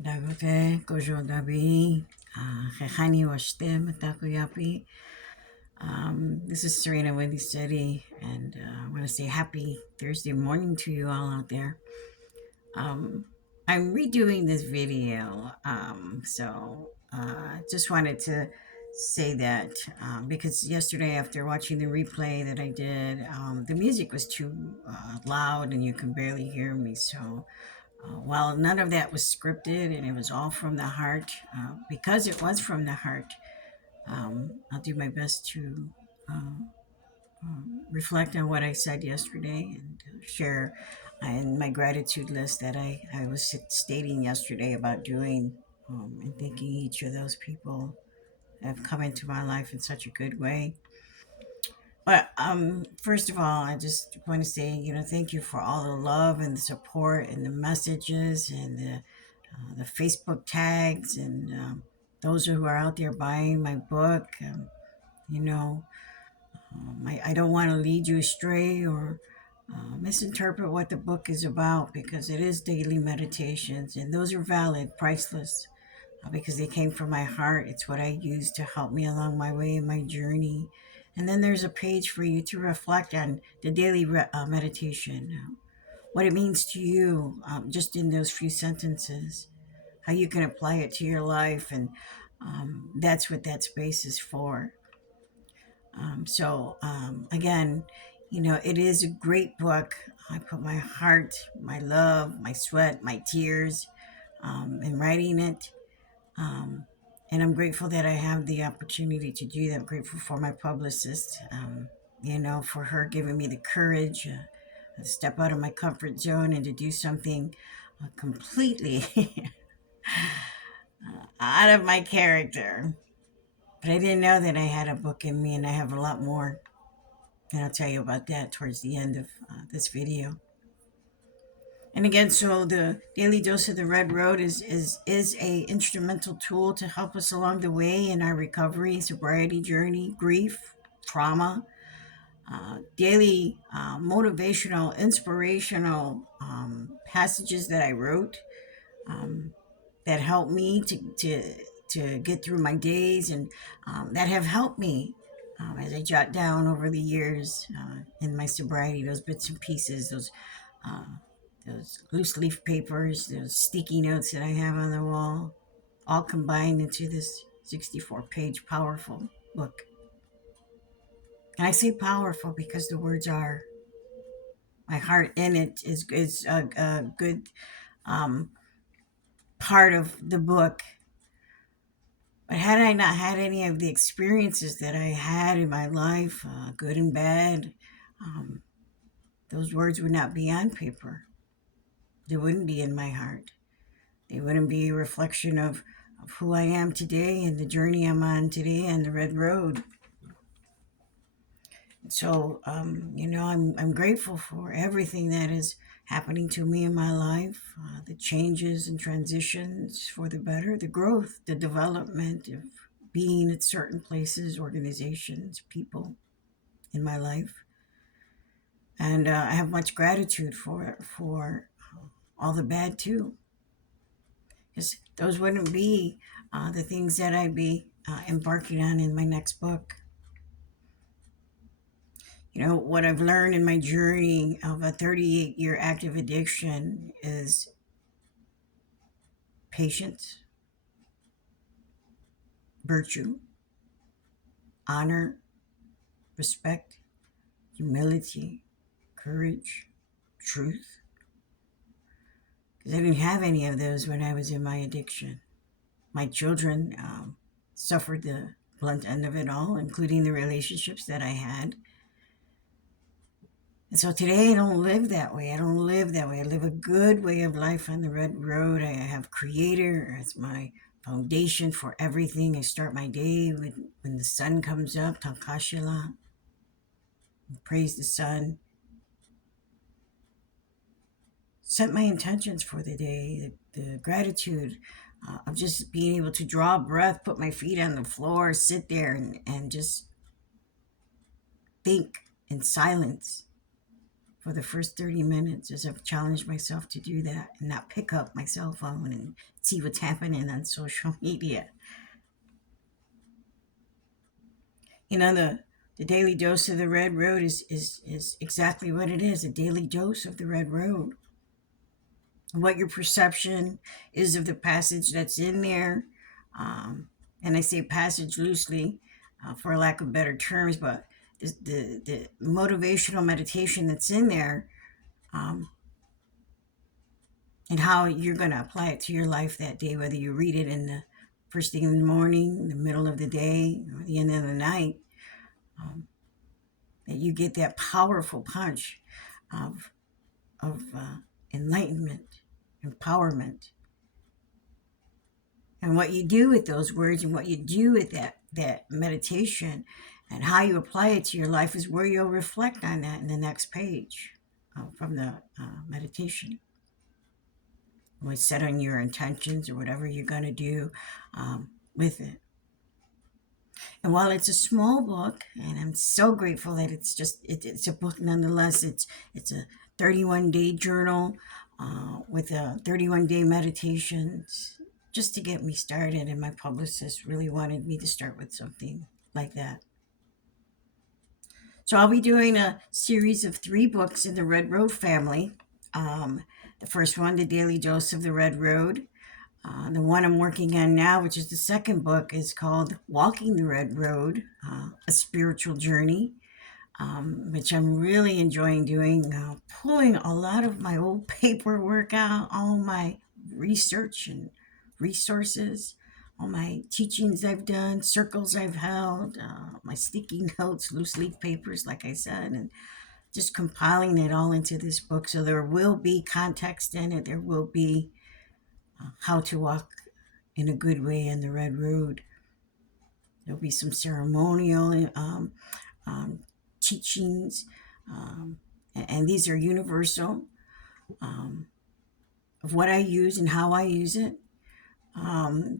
Dagote, Kojo Dabi, Hehani Washte, Matakuyapi. This is Serena Wendy Steady, and I want to say happy Thursday morning to you all out there. Um, I'm redoing this video, so just wanted to say that because yesterday, after watching the replay that I did, the music was too loud and you can barely hear me. So while none of that was scripted and it was all from the heart, because it was from the heart, I'll do my best to uh, reflect on what I said yesterday and share in my gratitude list that I was stating yesterday about doing and thanking each of those people that have come into my life in such a good way. But first of all, I just want to say, thank you for all the love and the support and the messages and the Facebook tags and those who are out there buying my book. You know, I don't want to lead you astray or misinterpret what the book is about because it is daily meditations and those are valid, priceless. Because they came from my heart. It's what I use to help me along my way in my journey. And then there's a page for you to reflect on the daily meditation, what it means to you, just in those few sentences, how you can apply it to your life. And that's what that space is for. Again, it is a great book. I put my heart, my love, my sweat, my tears in writing it. Um, and I'm grateful that I have the opportunity to do that. I'm grateful for my publicist, for her giving me the courage to step out of my comfort zone and to do something completely out of my character. But I didn't know that I had a book in me, and I have a lot more. And I'll tell you about that towards the end of this video. And again, so the daily dose of the red road is a instrumental tool to help us along the way in our recovery, sobriety journey, grief, trauma, daily motivational, inspirational passages that I wrote um, that help me to get through my days and that have helped me as I jot down over the years in my sobriety, those bits and pieces, uh, those loose leaf papers, those sticky notes that I have on the wall, all combined into this 64-page powerful book. And I say powerful because the words are my heart in it is a good um, part of the book. But had I not had any of the experiences that I had in my life, good and bad, um, those words would not be on paper. They wouldn't be in my heart. They wouldn't be a reflection of who I am today and the journey I'm on today and the red road. So, I'm grateful for everything that is happening to me in my life, the changes and transitions for the better, the growth, the development of being at certain places, organizations, people in my life. And I have much gratitude for all the bad too, because those wouldn't be the things that I'd be embarking on in my next book. What I've learned in my journey of a 38-year active addiction is patience, virtue, honor, respect, humility, courage, truth. Because I didn't have any of those when I was in my addiction. My children suffered the blunt end of it all, including the relationships that I had. And so today I don't live that way. I don't live that way. I live a good way of life on the red road. I have Creator as my foundation for everything. I start my day when the sun comes up, Tankashila, praise the sun. Set my intentions for the day, the gratitude of just being able to draw a breath, put my feet on the floor, sit there and just think in silence for the first 30 minutes as I've challenged myself to do that and not pick up my cell phone and see what's happening on social media. You know, the daily dose of the red road is exactly what it is, a daily dose of the red road. What your perception is of the passage that's in there. Um, and I say passage loosely for lack of better terms, but the motivational meditation that's in there, um, and how you're going to apply it to your life that day, whether you read it in the first thing in the morning, the middle of the day, or the end of the night, that you get that powerful punch of enlightenment, empowerment. And what you do with those words and what you do with that meditation and how you apply it to your life is where you'll reflect on that in the next page from the meditation. What set on your intentions or whatever you're going to do with it. And while it's a small book, and I'm so grateful that it's a book nonetheless. It's a 31-day journal with a 31-day meditations, just to get me started. And my publicist really wanted me to start with something like that. So I'll be doing a series of 3 books in the Red Road family. The first one, The Daily Dose of the Red Road. The one I'm working on now, which is the second book, is called Walking the Red Road, A Spiritual Journey, which I'm really enjoying doing, pulling a lot of my old paperwork out, all my research and resources, all my teachings I've done, circles I've held, my sticky notes, loose leaf papers, like I said, and just compiling it all into this book. So there will be context in it. There will be how to walk in a good way in the red road. There'll be some ceremonial teachings, and these are universal, of what I use and how I use it.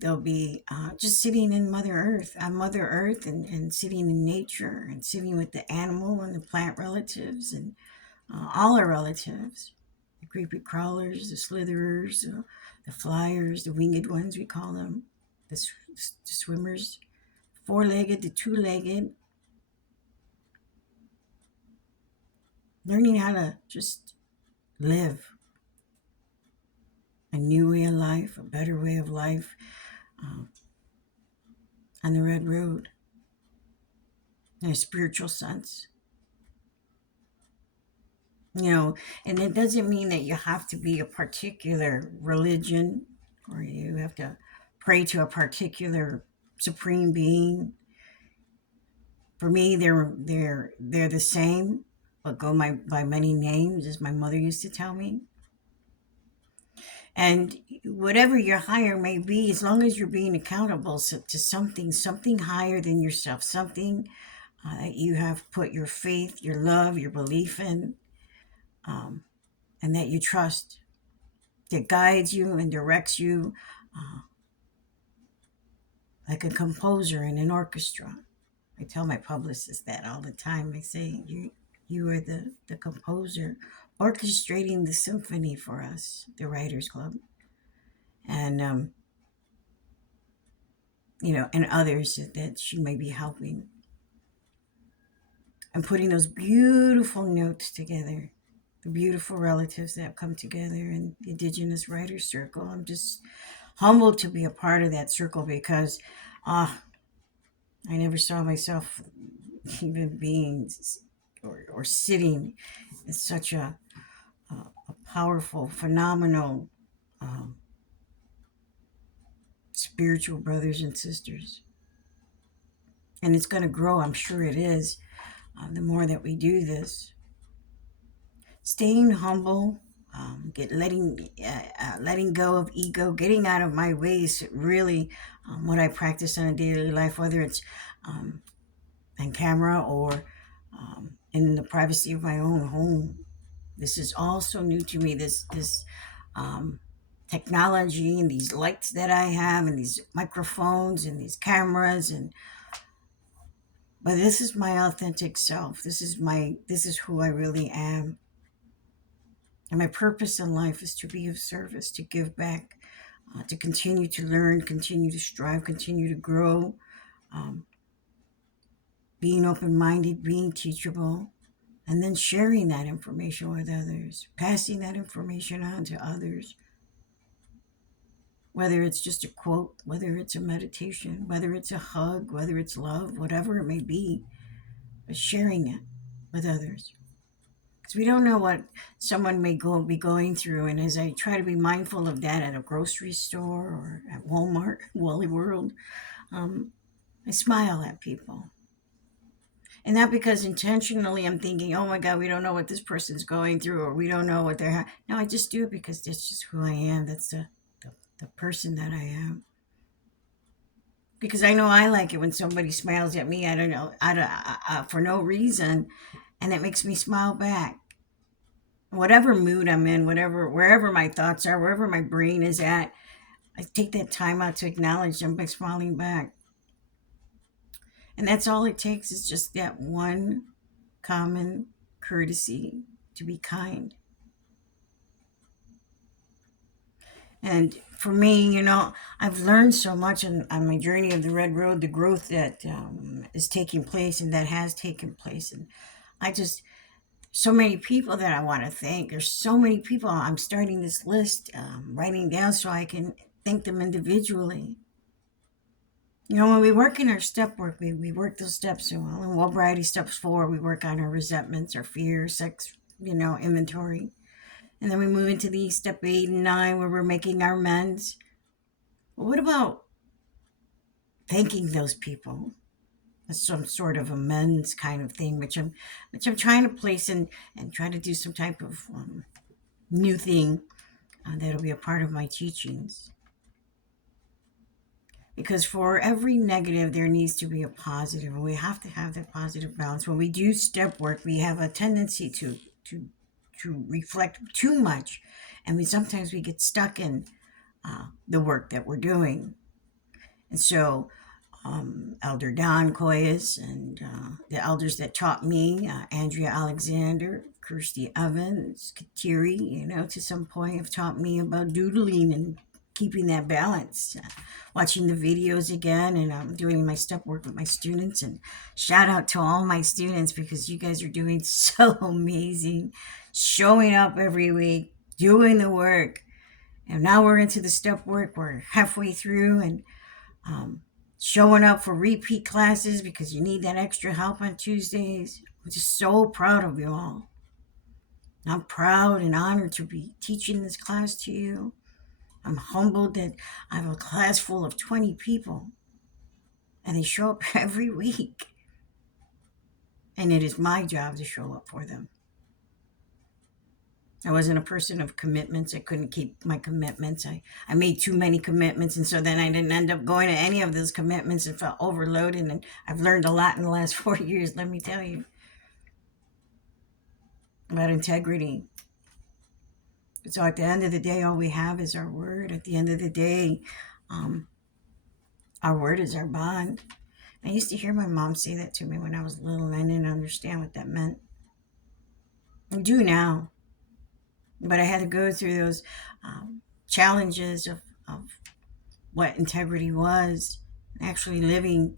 They'll be just sitting in Mother Earth, on Mother Earth, and sitting in nature, and sitting with the animal and the plant relatives, and all our relatives, the creepy crawlers, the slitherers, the flyers, the winged ones, we call them, the swimmers, 4-legged, the 2-legged, learning how to just live a new way of life, a better way of life on the red road in a spiritual sense. You know, and it doesn't mean that you have to be a particular religion or you have to pray to a particular supreme being. For me, they're the same, but go by many names, as my mother used to tell me. And whatever your higher may be, as long as you're being accountable to something higher than yourself, something that you have put your faith, your love, your belief in, and that you trust, that guides you and directs you like a composer in an orchestra. I tell my publicist that all the time. I say, you are the composer orchestrating the symphony for us, the Writers Club. And, and others that she may be helping. And putting those beautiful notes together, the beautiful relatives that have come together in the Indigenous Writers Circle. I'm just humbled to be a part of that circle because I never saw myself even being or sitting in such a powerful, phenomenal spiritual brothers and sisters. And it's going to grow, I'm sure it is, the more that we do this. Staying humble, letting go of ego, getting out of my ways, really what I practice on a daily life, whether it's on camera or in the privacy of my own home. This is all so new to me, this technology and these lights that I have and these microphones and these cameras, but this is my authentic self. This is who I really am. And my purpose in life is to be of service, to give back, to continue to learn, continue to strive, continue to grow, um, being open minded, being teachable, and then sharing that information with others, passing that information on to others, whether it's just a quote, whether it's a meditation, whether it's a hug, whether it's love, whatever it may be, but sharing it with others. Because we don't know what someone may be going through. And as I try to be mindful of that at a grocery store or at Walmart, Wally World, um, I smile at people. And not because intentionally I'm thinking, oh my God, we don't know what this person's going through, or we don't know what they're. No, I just do it because that's just who I am. That's the person that I am. Because I know I like it when somebody smiles at me. I don't know, for no reason, and it makes me smile back. Whatever mood I'm in, wherever my thoughts are, wherever my brain is at, I take that time out to acknowledge them by smiling back. And that's all it takes is just that one common courtesy to be kind. And for me, I've learned so much on my journey of the Red Road, the growth that is taking place and that has taken place. And I just, so many people that I want to thank. There's so many people. I'm starting this list, writing down so I can thank them individually. When we work in our step work, we work those steps. In Wellbriety steps 4, we work on our resentments, our fears, sex, inventory. And then we move into the step 8 and 9 where we're making our amends. But what about thanking those people? As some sort of amends kind of thing, which I'm trying to place and try to do some type of new thing that'll be a part of my teachings. Because for every negative, there needs to be a positive, and we have to have that positive balance. When we do step work, we have a tendency to reflect too much, and sometimes we get stuck in the work that we're doing. And so Elder Don Koyas and the elders that taught me, Andrea Alexander, Kirsty Evans, Kateri, to some point have taught me about doodling and keeping that balance, watching the videos again, and doing my step work with my students. And shout out to all my students because you guys are doing so amazing, showing up every week, doing the work. And now we're into the step work. We're halfway through, and showing up for repeat classes because you need that extra help on Tuesdays. I'm just so proud of you all. I'm proud and honored to be teaching this class to you. I'm humbled that I have a class full of 20 people and they show up every week. And it is my job to show up for them. I wasn't a person of commitments. I couldn't keep my commitments. I made too many commitments, and so then I didn't end up going to any of those commitments and felt overloaded. And I've learned a lot in the last 4 years, let me tell you, about integrity. So at the end of the day, all we have is our word. At the end of the day, our word is our bond. I used to hear my mom say that to me when I was little, and I didn't understand what that meant. I do now. But I had to go through those challenges of what integrity was, actually living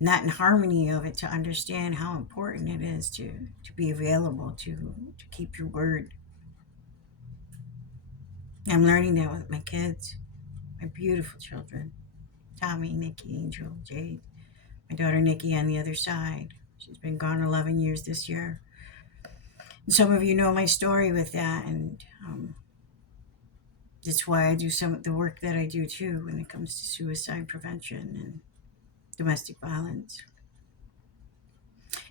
not in harmony of it, to understand how important it is to be available, to keep your word. I'm learning that with my kids, my beautiful children, Tommy, Nikki, Angel, Jade, my daughter Nikki on the other side. She's been gone 11 years this year. And some of you know my story with that, and that's why I do some of the work that I do too when it comes to suicide prevention and domestic violence.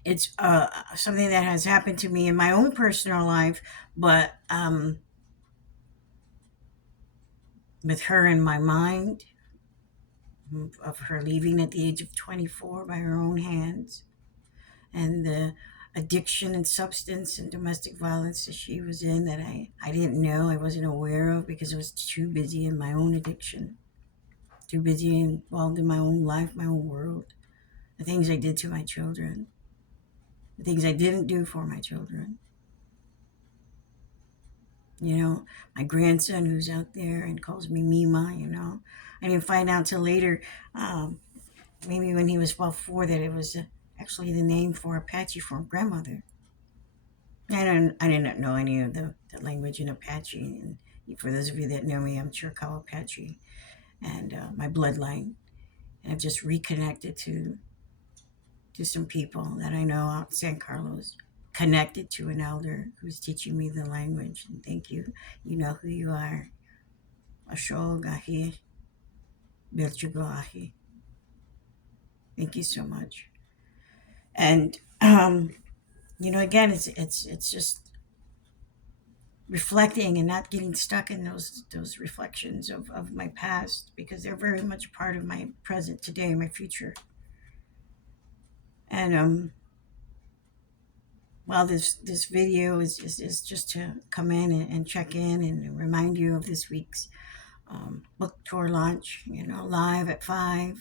It's something that has happened to me in my own personal life, but with her in my mind, of her leaving at the age of 24 by her own hands, and the addiction and substance and domestic violence that she was in that I didn't know, I wasn't aware of because I was too busy in my own addiction, too busy involved in my own life, my own world, the things I did to my children, the things I didn't do for my children. You know, my grandson who's out there and calls me Mima, you know. I didn't find out till later, um, maybe when he was about 4, that it was actually the name for Apache for grandmother. I didn't know any of the language in Apache. And for those of you that know me, I'm Chiricahua Apache and my bloodline. And I've just reconnected to some people that I know out in San Carlos, connected to an elder who's teaching me the language. And thank you. You know who you are. Asho Gahi Bilchugo. Thank you so much. And you know, again, it's just reflecting and not getting stuck in those reflections of my past, because they're very much a part of my present today, my future. And while this video is just to come in and check in and remind you of this week's book tour launch, you know, live at 5.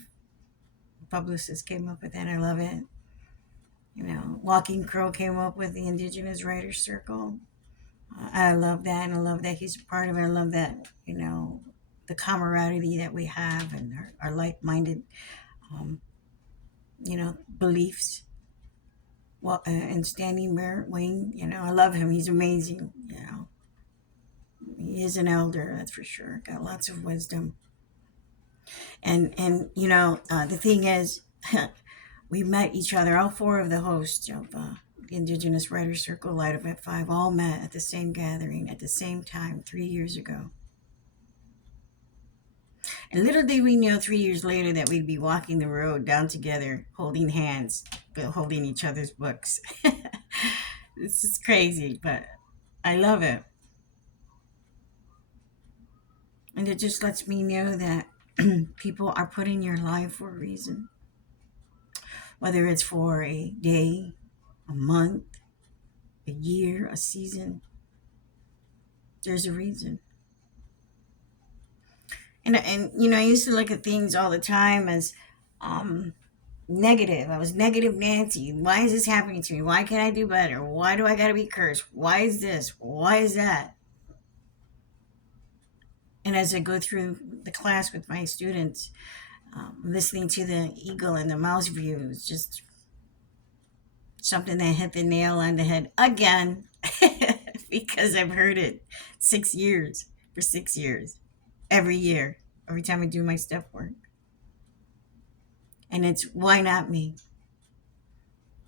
The publicist came up with that. I love it. You know, Walking Crow came up with the Indigenous Writers Circle. I love that, and I love that he's a part of it. I love that, you know, the camaraderie that we have and our like-minded, um, you know, beliefs. Well, and Standing Merritt Wing, you know, I love him. He's amazing. You know, he is an elder, that's for sure. Got lots of wisdom. And you know, the thing is, we met each other. All 4 of the hosts of the Indigenous Writers Circle Light Up at 5 all met at the same gathering at the same time 3 years ago. And little did we know 3 years later that we'd be walking the road down together, holding hands, but holding each other's books. This is crazy, but I love it. And it just lets me know that people are put in your life for a reason. Whether it's for a day, a month, a year, a season, there's a reason. And you know, I used to look at things all the time as um, negative. I was negative Nancy. Why is this happening to me? Why can't I do better? Why do I got to be cursed? Why is this? Why is that? And as I go through the class with my students, listening to the eagle and the mouse view is just something that hit the nail on the head again, because I've heard it 6 years, for 6 years, every year, every time I do my step work. And it's, why not me?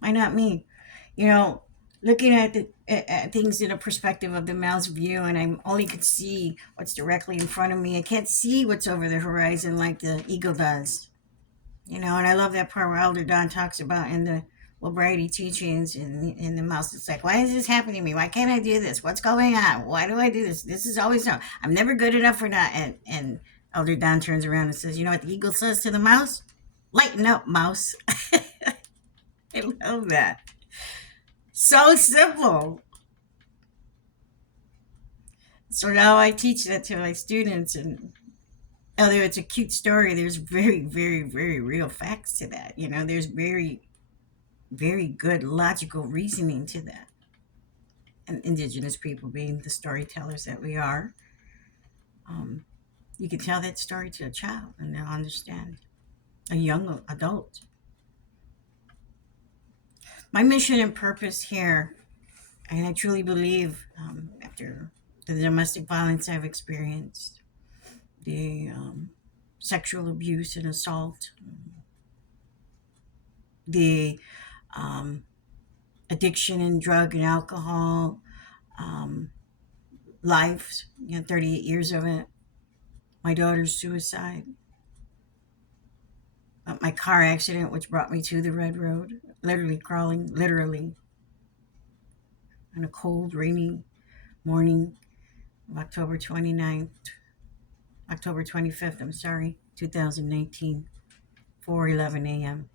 Why not me? You know, looking at at things in a perspective of the mouse view, and I only could see what's directly in front of me. I can't see what's over the horizon like the eagle does. You know, and I love that part where Elder Don talks about in the Wilbrighty teachings in the mouse. It's like, why is this happening to me? Why can't I do this? What's going on? Why do I do this? This is always no. I'm never good enough for that. And Elder Don turns around and says, you know what the eagle says to the mouse? Lighten up, mouse. I love that. So simple. So now I teach that to my students, and although it's a cute story, there's very, very, very real facts to that. You know, there's very, very good logical reasoning to that. And Indigenous people, being the storytellers that we are, um, you can tell that story to a child and they'll understand. A young adult. My mission and purpose here, and I truly believe, after the domestic violence I've experienced, the sexual abuse and assault, the um, addiction and drug and alcohol, um, life, you know, 38 years of it, my daughter's suicide, my car accident, which brought me to the red road, literally crawling, literally, on a cold, rainy morning of October 29th, October 25th, I'm sorry, 2019, 4:11 a.m.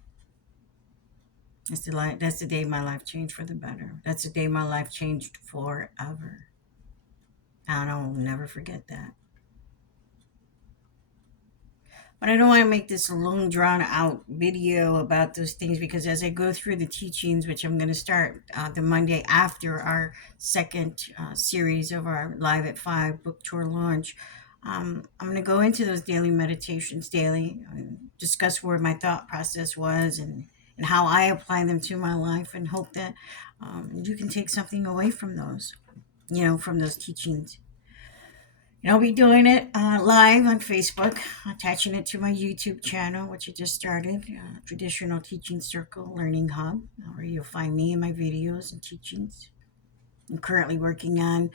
That's the day my life changed for the better. That's the day my life changed forever. And I'll never forget that. But I don't want to make this a long, drawn out video about those things because as I go through the teachings, which I'm going to start the Monday after our second series of our Live at 5 book tour launch, I'm going to go into those daily meditations daily and discuss where my thought process was and how I apply them to my life and hope that you can take something away from those, from those teachings. And I'll be doing it live on Facebook, attaching it to my YouTube channel, which I just started, Traditional Teaching Circle Learning Hub, where you'll find me and my videos and teachings. I'm currently working on,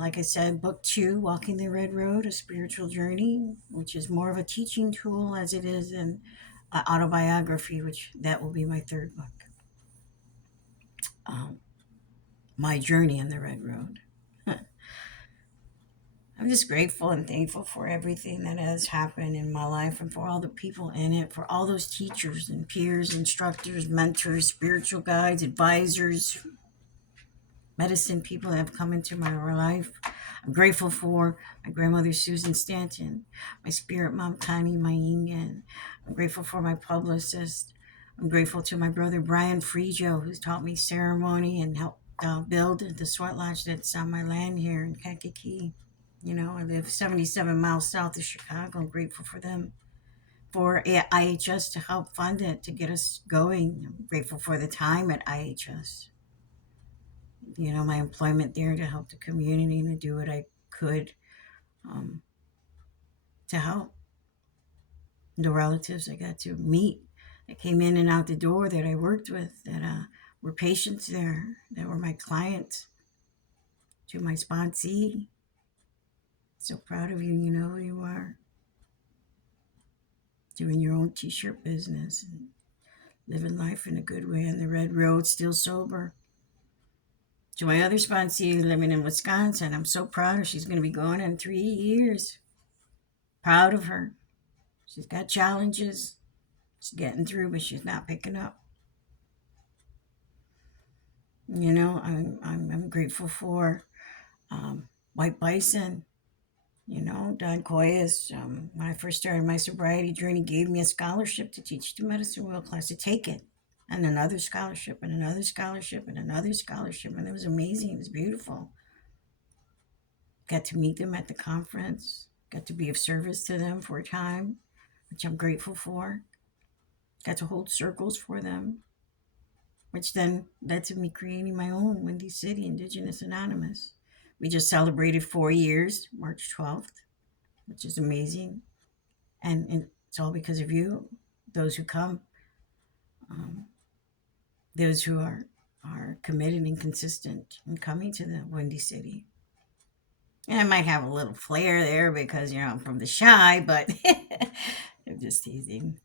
like I said, book 2, Walking the Red Road, A Spiritual Journey, which is more of a teaching tool as it is an autobiography, which that will be my third book, um, My Journey on the Red Road. I'm just grateful and thankful for everything that has happened in my life and for all the people in it, for all those teachers and peers, instructors, mentors, spiritual guides, advisors, medicine people that have come into my life. I'm grateful for my grandmother, Susan Stanton, my spirit mom, Connie Mayingen. I'm grateful for my publicist. I'm grateful to my brother, Brian Frijo, who's taught me ceremony and helped build the sweat lodge that's on my land here in Kankakee. I live 77 miles south of Chicago. I'm grateful for them, for IHS to help fund it, to get us going. I'm grateful for the time at IHS. My employment there to help the community and to do what I could um, to help the relatives I got to meet that came in and out the door that I worked with, that were patients there, that were my clients, to my sponsee. So proud of you. You know who you are. Doing your own t-shirt business and living life in a good way on the red road, still sober. To my other sponsee living in Wisconsin, I'm so proud of her. She's going to be going in 3 years. Proud of her. She's got challenges. She's getting through, but she's not picking up. I'm grateful for White Bison. Don Coyas, when I first started my sobriety journey, gave me a scholarship to teach the medicine wheel class, to take it, and another scholarship, and another scholarship, and another scholarship, and it was amazing. It was beautiful. Got to meet them at the conference, got to be of service to them for a time, which I'm grateful for. Got to hold circles for them, which then led to me creating my own Windy City Indigenous Anonymous. We just celebrated 4 years, March 12th, which is amazing. And it's all because of you, those who come, um, those who are committed and consistent in coming to the Windy City. And I might have a little flair there because, I'm from the Shy, but I'm just teasing.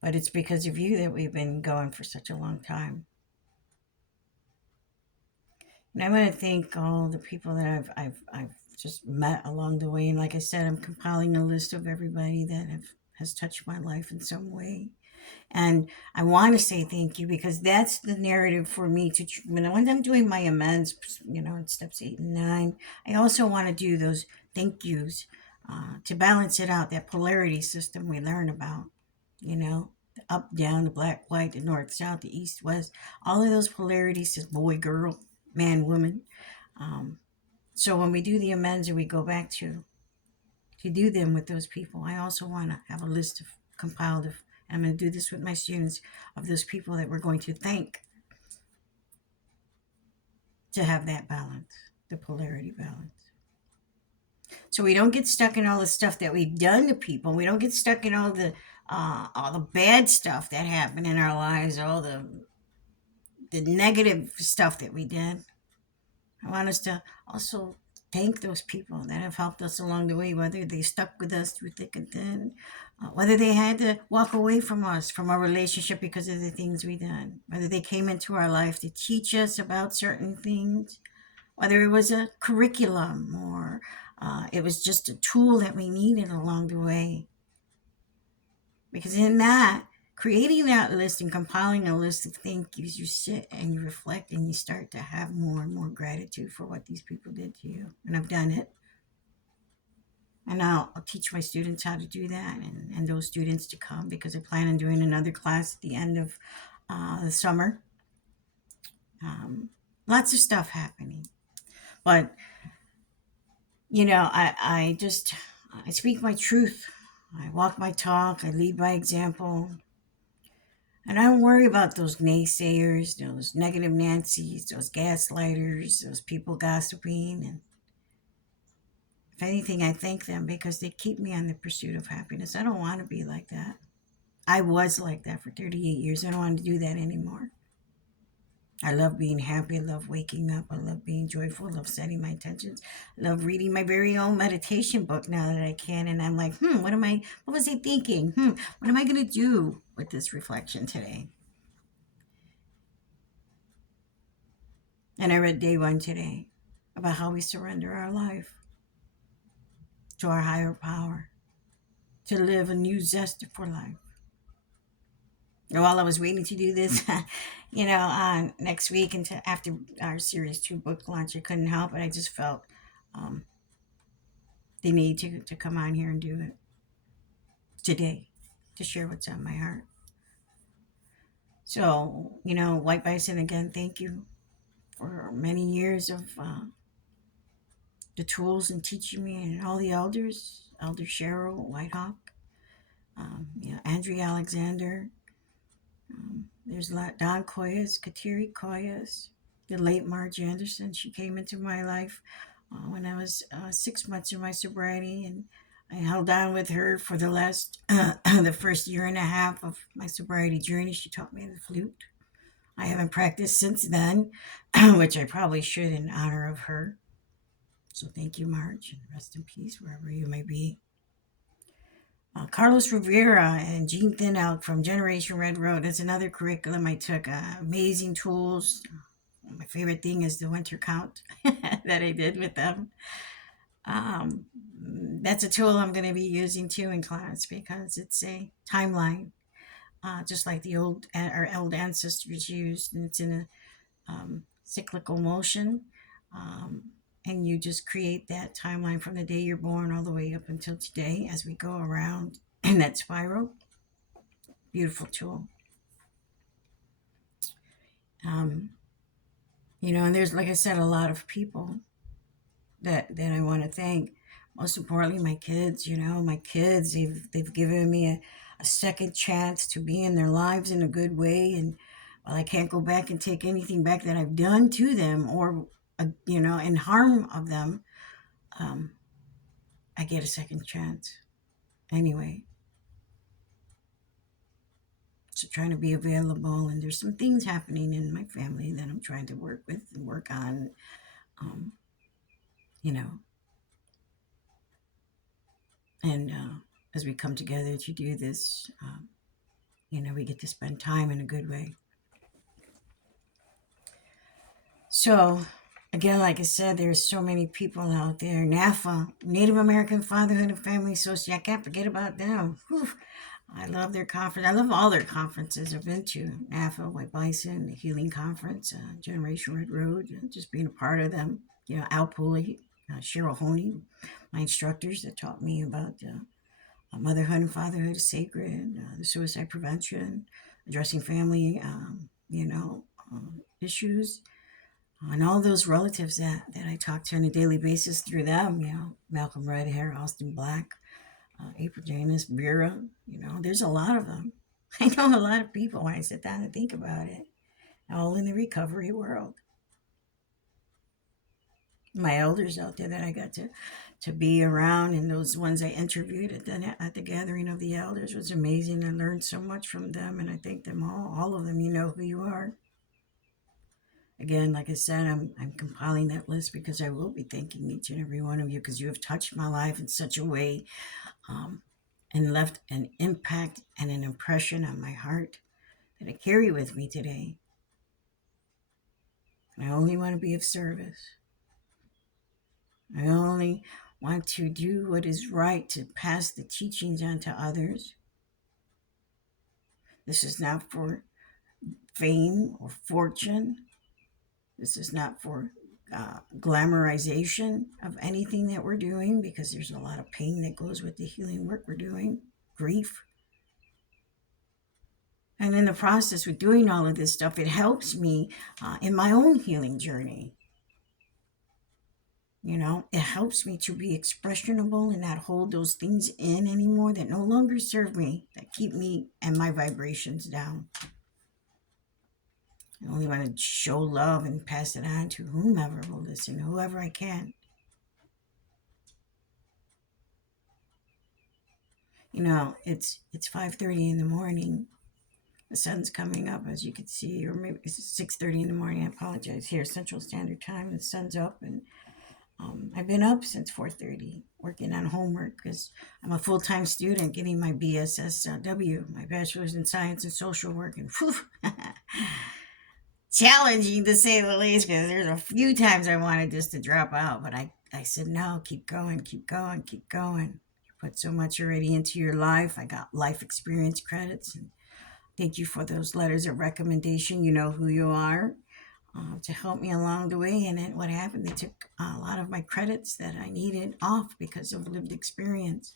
But it's because of you that we've been going for such a long time. And I want to thank all the people that I've just met along the way. And like I said, I'm compiling a list of everybody that has touched my life in some way. And I want to say thank you because that's the narrative for me to, when I'm doing my amends, in steps 8 and 9, I also want to do those thank yous to balance it out, that polarity system we learn about, the up, down, the black, white, the north, south, the east, west, all of those polarities is boy, girl, man, woman. So when we do the amends and we go back to do them with those people, I also want to have a list of compiled of, and I'm going to do this with my students, of those people that we're going to thank to have that balance, the polarity balance. So we don't get stuck in all the stuff that we've done to people. We don't get stuck in all the bad stuff that happened in our lives, all the negative stuff that we did. I want us to also thank those people that have helped us along the way, whether they stuck with us through thick and thin, whether they had to walk away from us, from our relationship because of the things we did, whether they came into our life to teach us about certain things, whether it was a curriculum or it was just a tool that we needed along the way. Because in that, creating that list and compiling a list of thank yous, you sit and you reflect and you start to have more and more gratitude for what these people did to you. And I've done it. And I'll teach my students how to do that, and those students to come, because I plan on doing another class at the end of the summer. Um, Lots of stuff happening. But, I just, I speak my truth. I walk my talk. I lead by example. And I don't worry about those naysayers, those negative Nancy's, those gaslighters, those people gossiping. And if anything, I thank them because they keep me on the pursuit of happiness. I don't want to be like that. I was like that for 38 years. I don't want to do that anymore. I love being happy. I love waking up. I love being joyful. I love setting my intentions. I love reading my very own meditation book now that I can. And I'm like, what was I thinking? What am I going to do with this reflection today? And I read day one today about how we surrender our life to our higher power to live a new zest for life. And while I was waiting to do this, next week and after our Series 2 book launch, I couldn't help it. I just felt um, they need to come on here and do it today to share what's on my heart. So, White Bison, again, thank you for many years of the tools and teaching me, and all the elders, Elder Cheryl Whitehawk, Andrea Alexander. There's Don Coyas, Kateri Coyas, the late Marge Anderson. She came into my life when I was 6 months in my sobriety, and I held on with her for the last, the first year and a half of my sobriety journey. She taught me the flute. I haven't practiced since then, which I probably should in honor of her. So thank you, Marge, and rest in peace wherever you may be. Carlos Rivera and Gene Thin Elk from Generation Red Road. That's another curriculum I took. Amazing tools. My favorite thing is the winter count that I did with them. That's a tool I'm going to be using too in class because it's a timeline, just like our old ancestors used, and it's in a cyclical motion. Um, and you just create that timeline from the day you're born all the way up until today as we go around in that spiral. Beautiful tool. Um, and there's, like I said, a lot of people that I want to thank. Most importantly, my kids. My kids, they've given me a second chance to be in their lives in a good way. And while I can't go back and take anything back that I've done to them or in harm of them, I get a second chance anyway. So trying to be available, and there's some things happening in my family that I'm trying to work with and work on. Um, you know, and as we come together to do this, we get to spend time in a good way. So, again, like I said, there's so many people out there. NAFA, Native American Fatherhood and Family Association, I can't forget about them. Whew. I love their conference. I love all their conferences I've been to. NAFA, White Bison, the Healing Conference, Generation Red Road, just being a part of them. Al Pooley, Cheryl Honey, my instructors that taught me about motherhood and fatherhood is sacred, the suicide prevention, addressing family, issues, and all those relatives that I talk to on a daily basis through them. Malcolm Redhair, Austin Black, April Janus, Vera. There's a lot of them. I know a lot of people when I sit down and think about it, all in the recovery world. My elders out there that I got to be around, and those ones I interviewed at the gathering of the elders was amazing. I learned so much from them, and I thank them all of them. You know who you are. Again, like I said, I'm compiling that list because I will be thanking each and every one of you because you have touched my life in such a way, and left an impact and an impression on my heart that I carry with me today. I only want to be of service. I only want to do what is right to pass the teachings on to others. This is not for fame or fortune. This is not for glamorization of anything that we're doing, because there's a lot of pain that goes with the healing work we're doing, grief. And in the process with doing all of this stuff, it helps me in my own healing journey. You know, it helps me to be expressionable and not hold those things in anymore that no longer serve me, that keep me and my vibrations down. I only want to show love and pass it on to whomever will listen, whoever I can. You know, it's 5:30 in the morning. The sun's coming up, as you can see, or maybe it's 6:30 in the morning. I apologize. Here, Central Standard Time. The sun's up, and I've been up since 4:30 working on homework because I'm a full-time student getting my BSSW, my Bachelor's in Science and Social Work, and whew, challenging to say the least, because there's a few times I wanted just to drop out, but I said, no, keep going, keep going, keep going. You put so much already into your life. I got life experience credits, and thank you for those letters of recommendation. You know who you are. To help me along the way. And then what happened, they took a lot of my credits that I needed off because of lived experience.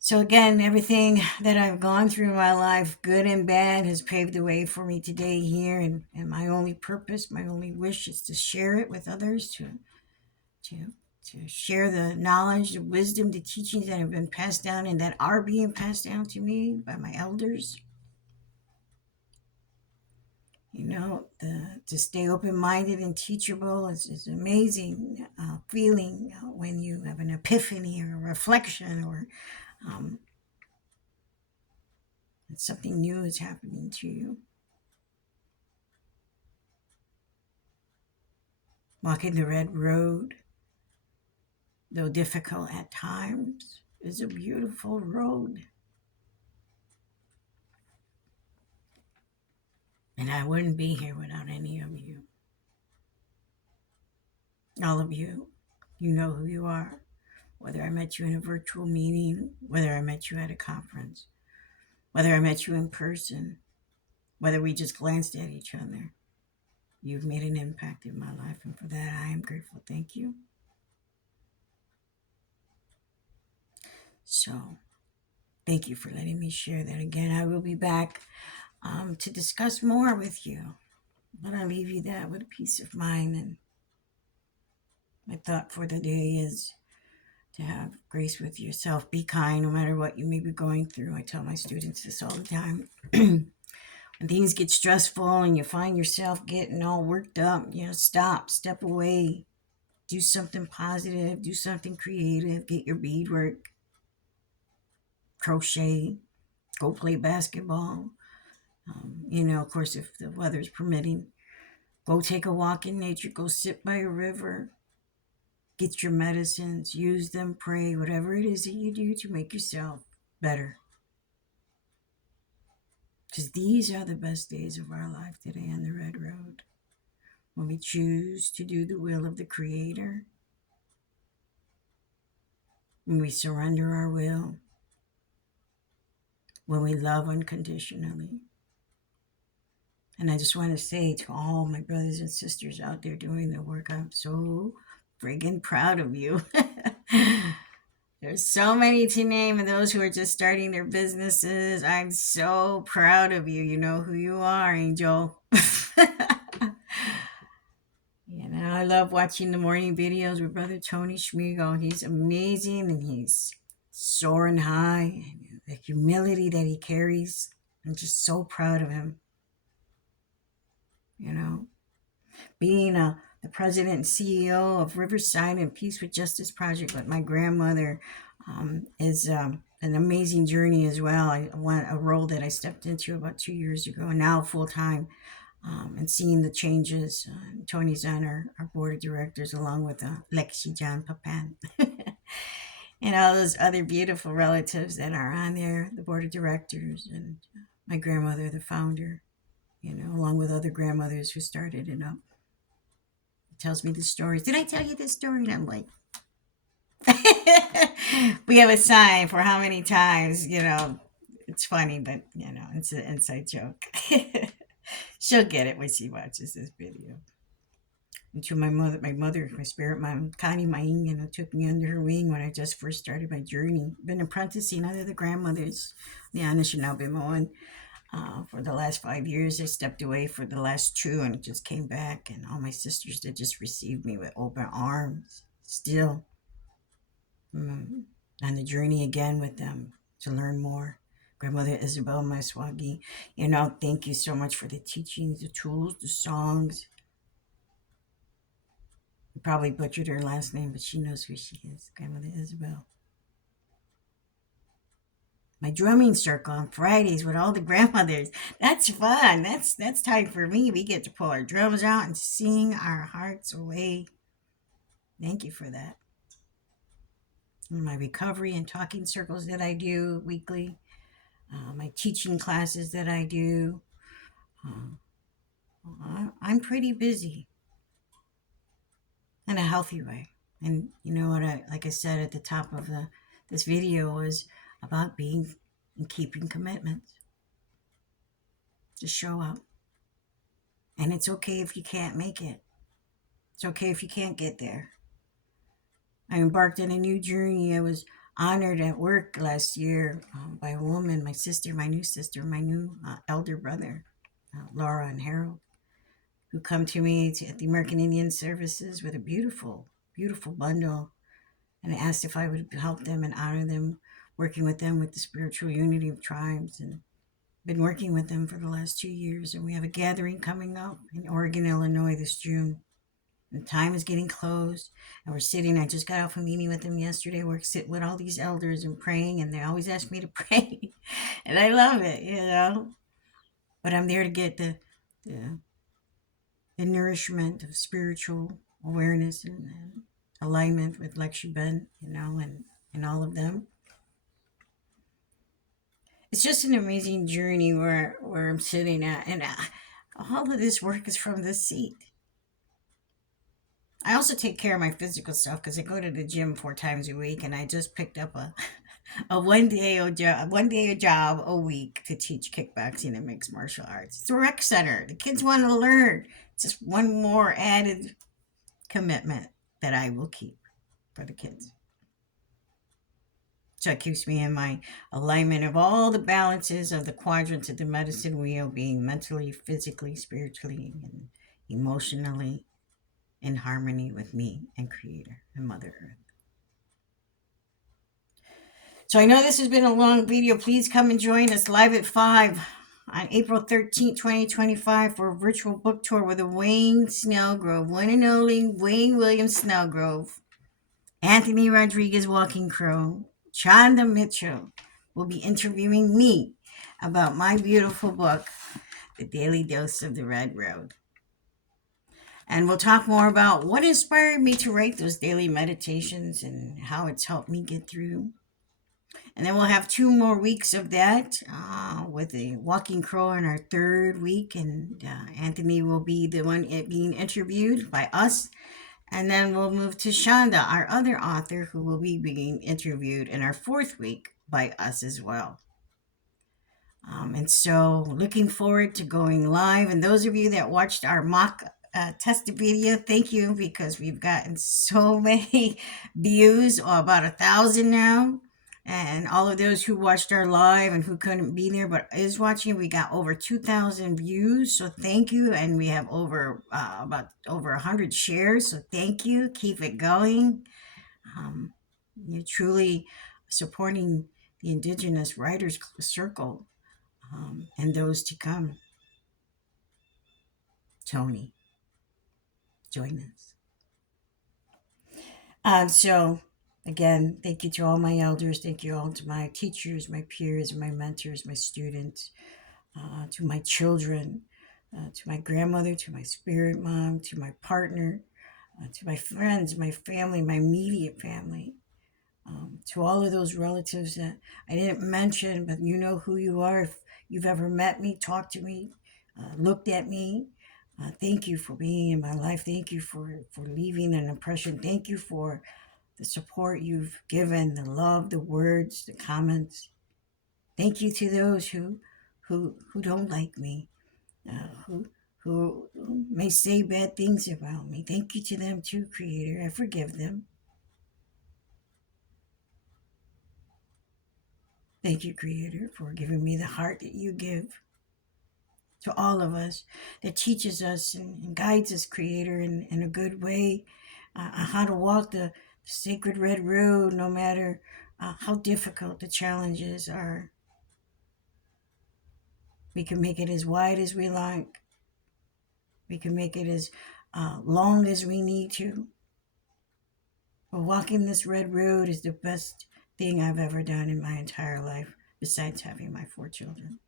So again, everything that I've gone through in my life, good and bad, has paved the way for me today here. And my only purpose, my only wish is to share it with others, to share the knowledge, the wisdom, the teachings that have been passed down and that are being passed down to me by my elders. You know, to stay open-minded and teachable is an amazing feeling when you have an epiphany or a reflection, or something new is happening to you. Walking the red road, though difficult at times, is a beautiful road. And I wouldn't be here without any of you. All of you, you know who you are. Whether I met you in a virtual meeting, whether I met you at a conference, whether I met you in person, whether we just glanced at each other, you've made an impact in my life. And for that, I am grateful. Thank you. So, thank you for letting me share that again. I will be back to discuss more with you. But I leave you that with a peace of mind. And my thought for the day is to have grace with yourself. Be kind no matter what you may be going through. I tell my students this all the time. When things get stressful and you find yourself getting all worked up, you know, step away, do something positive, do something creative, get your beadwork, crochet, go play basketball. You know, of course, if the weather's permitting, go take a walk in nature, go sit by a river, get your medicines, use them, pray, whatever it is that you do to make yourself better. Because these are the best days of our life today on the red road. When we choose to do the will of the Creator, when we surrender our will, when we love unconditionally. And I just want to say to all my brothers and sisters out there doing the work, I'm so friggin' proud of you. There's so many to name, and those who are just starting their businesses, I'm so proud of you. You know who you are, Angel. You know, I love watching the morning videos with Brother Tony Schmiegel. He's amazing, and he's soaring high. And the humility that he carries, I'm just so proud of him. You know, being the president and CEO of Riverside and Peace with Justice Project with my grandmother is an amazing journey as well. I want a role that I stepped into about 2 years ago, and now full time, and seeing the changes. Tony's on our board of directors along with Lexi John Papan. And all those other beautiful relatives that are on there, the board of directors, and my grandmother, the founder, you know, along with other grandmothers who started it up. It tells me the stories. Did I tell you this story? And I'm like, we have a sign for how many times, you know, it's funny, but, you know, it's an inside joke. She'll get it when she watches this video. And to my spirit mom, Connie Maing, took me under her wing when I just first started my journey. Been apprenticing under the grandmothers, the Anishinaabe for the last 5 years. I stepped away for the last two and just came back, and all my sisters that just received me with open arms. Still on the journey again with them to learn more. Grandmother Isabel Maiswagi, thank you so much for the teachings, the tools, the songs. I probably butchered her last name, but she knows who she is, Grandmother Isabel. My drumming circle on Fridays with all the grandmothers. That's fun. That's time for me. We get to pull our drums out and sing our hearts away. Thank you for that. My recovery and talking circles that I do weekly, my teaching classes that I do. I'm pretty busy in a healthy way. And you know what? Like I said at the top of this video, was about being and keeping commitments. To show up. And it's okay if you can't make it. It's okay if you can't get there. I embarked on a new journey. I was honored at work last year by a woman, my sister, my new elder brother, Laura and Harold, who come to me at the American Indian Services with a beautiful, beautiful bundle, and asked if I would help them and honor them, working with them with the spiritual unity of tribes, and been working with them for the last 2 years. And we have a gathering coming up in Oregon, Illinois this June. The time is getting close, and we're sitting. I just got off a meeting with them yesterday. We're sitting with all these elders and praying, and they always ask me to pray, and I love it. But I'm there to get the nourishment of spiritual awareness and alignment with Lexi Ben, and all of them. It's just an amazing journey where I'm sitting at, and all of this work is from this seat. I also take care of my physical stuff because I go to the gym 4 times a week, and I just picked up a one day a job a week to teach kickboxing and mixed martial arts. It's a rec center. The kids want to learn. It's just one more added commitment that I will keep for the kids. So it keeps me in my alignment of all the balances of the quadrants of the medicine wheel, being mentally, physically, spiritually, and emotionally in harmony with me and Creator and Mother Earth. So I know this has been a long video. Please come and join us live at 5 on April 13th, 2025 for a virtual book tour with Wayne Snellgrove, one and only Wayne William Snellgrove, Anthony Rodriguez Walking Crow, Chanda Mitchell will be interviewing me about my beautiful book, The Daily Dose of the Red Road. And we'll talk more about what inspired me to write those daily meditations and how it's helped me get through. And then we'll have 2 more weeks of that with the Walking Crow in our 3rd week. And Anthony will be the one being interviewed by us. And then we'll move to Shonda, our other author, who will be being interviewed in our 4th week by us as well. And so looking forward to going live. And those of you that watched our mock test video, thank you, because we've gotten so many views, about 1,000 now. And all of those who watched our live and who couldn't be there but is watching, we got over 2,000 views. So thank you. And we have over 100 shares. So thank you. Keep it going. You're truly supporting the Indigenous Writers Circle and those to come. Tony, join us. So again, thank you to all my elders. Thank you all to my teachers, my peers, my mentors, my students, to my children, to my grandmother, to my spirit mom, to my partner, to my friends, my family, my immediate family, to all of those relatives that I didn't mention, but you know who you are. If you've ever met me, talked to me, looked at me, thank you for being in my life. Thank you for leaving an impression. Thank you for the support you've given, the love, the words, the comments. Thank you to those who don't like me, who may say bad things about me. Thank you to them too, Creator. I forgive them. Thank you, Creator, for giving me the heart that you give to all of us, that teaches us and guides us, Creator, in a good way, how to walk the sacred red road, no matter how difficult the challenges are. We can make it as wide as we like. We can make it as long as we need to. But walking this red road is the best thing I've ever done in my entire life, besides having my 4 children.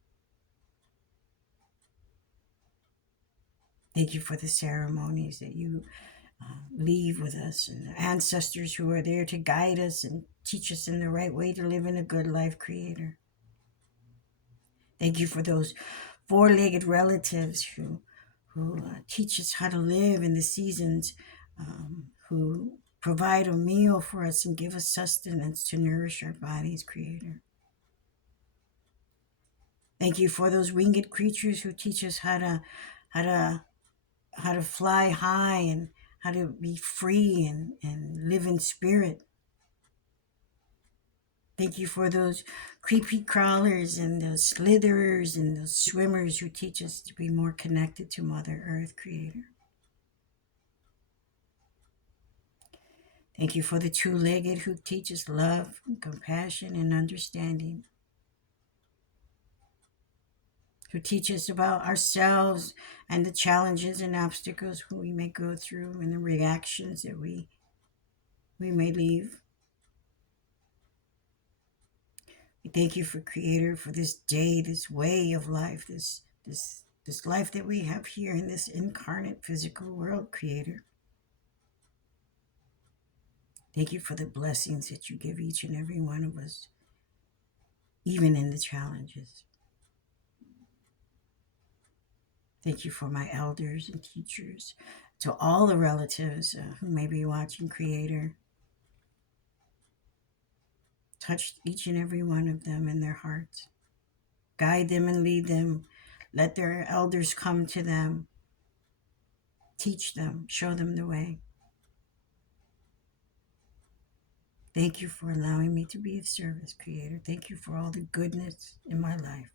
Thank you for the ceremonies that you leave with us, and the ancestors who are there to guide us and teach us in the right way to live in a good life, Creator. Thank you for those 4-legged relatives who teach us how to live in the seasons, who provide a meal for us and give us sustenance to nourish our bodies, Creator. Thank you for those winged creatures who teach us how to fly high and how to be free and live in spirit. Thank you for those creepy crawlers and those slitherers and those swimmers who teach us to be more connected to Mother Earth, Creator. Thank you for the 2-legged who teach us love, and compassion, and understanding. Who teach us about ourselves and the challenges and obstacles we may go through and the reactions that we may leave. We thank you for Creator for this day, this way of life, this life that we have here in this incarnate physical world, Creator. Thank you for the blessings that you give each and every one of us, even in the challenges. Thank you for my elders and teachers, to all the relatives who may be watching, Creator. Touch each and every one of them in their hearts. Guide them and lead them. Let their elders come to them. Teach them, show them the way. Thank you for allowing me to be of service, Creator. Thank you for all the goodness in my life.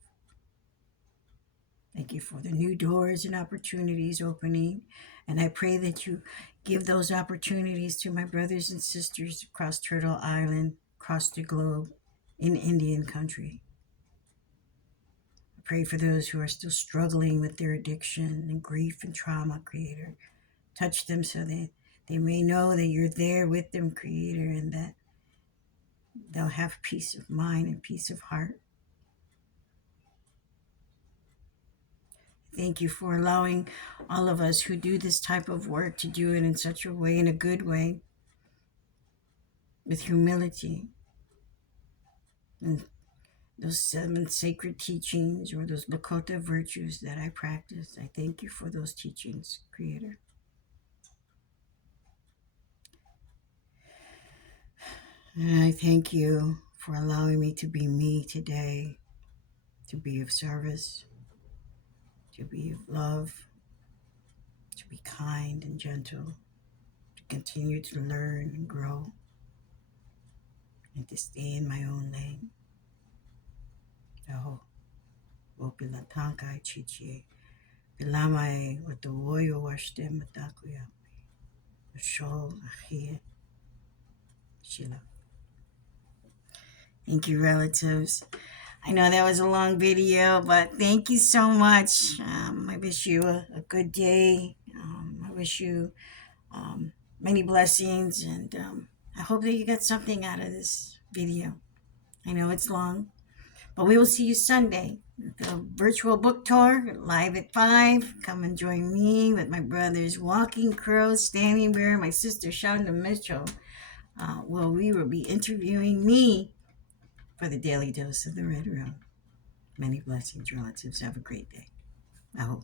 Thank you for the new doors and opportunities opening. And I pray that you give those opportunities to my brothers and sisters across Turtle Island, across the globe, in Indian country. I pray for those who are still struggling with their addiction and grief and trauma, Creator. Touch them so that they may know that you're there with them, Creator, and that they'll have peace of mind and peace of heart. Thank you for allowing all of us who do this type of work to do it in such a way, in a good way, with humility. And those 7 sacred teachings or those Lakota virtues that I practice, I thank you for those teachings, Creator. And I thank you for allowing me to be me today, to be of service, to be of love, to be kind and gentle, to continue to learn and grow, and to stay in my own lane. Aho, wopilatankai chichie, pilamae watuoyo washte matakuya, shol achie, shila. Thank you, relatives. I know that was a long video, but thank you so much. I wish you a good day. I wish you many blessings, and I hope that you got something out of this video. I know it's long, but we will see you Sunday. The virtual book tour live at 5. Come and join me with my brothers Walking Crow, Standing Bear, my sister Shonda Mitchell. Well, we will be interviewing me for the Daily Dose of the Red Room. Many blessings, relatives. Have a great day. I hope.